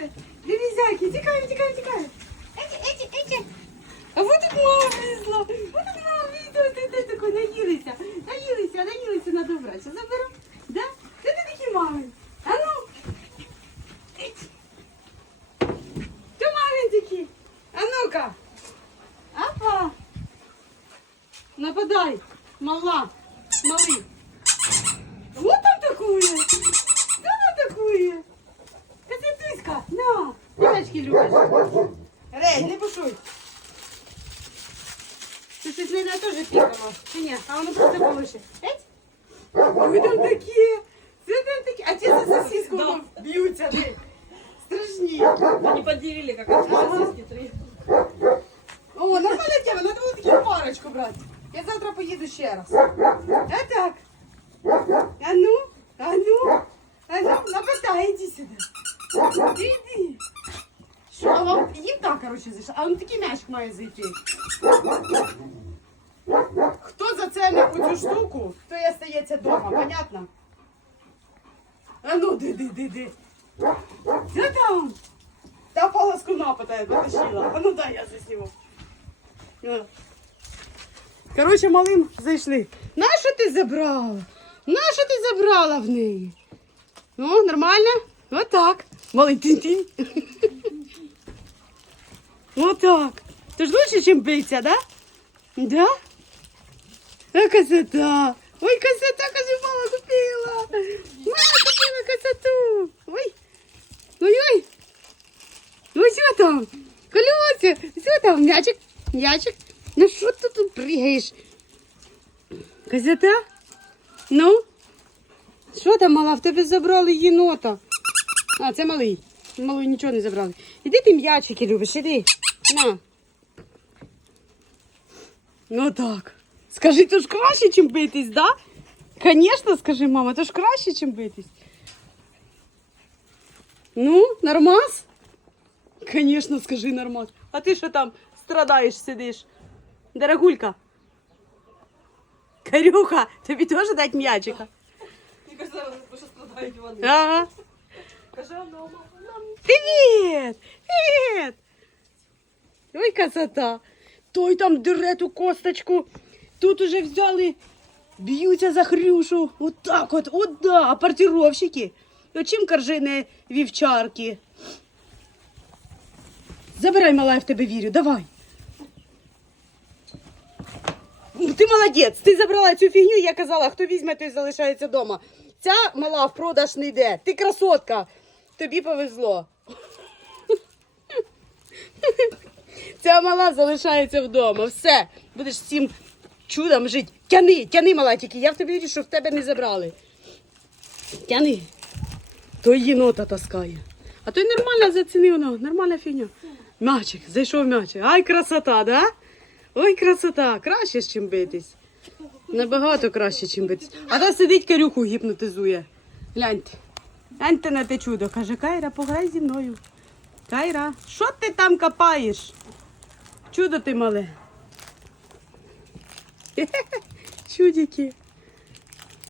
Боже, дивізяки, тікаємо, тікаємо, Эти, эти, эти. А вот тут мама принесла. Вот тут мама видела. ти, ти тако наїлися. Наїлися, наїлися на добре. Що заберу? Да? Ти ти такі мами. А ну. Еті. То мамі такі. А ну-ка. Апа. Нападай. Мала. Малий. Вот там такое. Дівчатки любиш. Рей, не бушуй. Ти щось мене теж пікало, чи ні? А воно просто повише. Еть? Ви там такі. Це там такі. А ті за сосиску Да. б'ються. ви. Страшні. Они поделили, как эти сосиски три. О, нормальна тема, надо було таку парочку брати. Я завтра поїду ще раз. А так. А ну, а ну, а ну, нападай, іди сюди. Іди. Що, а вам коротше, зайшло. А он такий м'ячик має зайти. Хто зацене у цю штуку, то і остається вдома, понятно? А ну, ди, ди, ди, ди. Що там? Та полоску напитає, потащила. А ну дай я засніму. На. Коротше, малим зайшли. Нащо ти забрала? Нащо ти забрала в неї? Ну, нормально? Отак. Малий тінь-тінь. Отак. Ти ж лучше, ніж биться, да? Да? А красота. Ой, красота, кажи, мама купила. Мама купила красоту. Ой. Ой-ой. Ну що там? Колюся, що там? М'ячик? М'ячик? Ну що ти тут пригаєш? Казята? Ну? Що там, мала? В тебе забрали єнота. А, це малий. Малий нічого не забрали. Іди ти м'ячики любиш, іди. На. Ну так. Скажи, то ж краще, чим битись, да? Конечно, скажи, мама, то ж краще, чим битись. Ну, нормас? Конечно, скажи нормас. А ти що там страдаєш, сидиш? Дорогулька. Карюха, тобі теж дать м'ячика? Мне кажется, вы что страдаете воды. Ага. Скажи, а мама, нам Привіт! Привіт! Ой, красота! Той там дере ту косточку. Тут уже взяли, б'ються за хрюшу. От так от, от да, партировщики. От чим коржини вівчарки. Забирай, мала, я в тебе вірю, давай. Ну, Ти молодець, ти забрала цю фігню, я казала, хто візьме, той залишається вдома. Ця мала в продаж не йде. Ти красотка. Тобі повезло. Ця мала залишається вдома. Все. Будеш цим чудом жити. Тяни, тяни, мала тільки. Я в тебе вірю, що в тебе не забрали. Тяни. Той єнота таскає. А той нормально зацінив, ну, нормальна фігня. Мячик, зайшов мячик. Ай, красота, да? Ой, красота. Краще, чим битись. Набагато краще, чим битись. А та сидить Карюху гіпнотизує. Гляньте. Гляньте на те чудо. Каже, Кайра, пограй зі мною. Кайра, що ти там копаєш? Чудо ти мале. Чудики.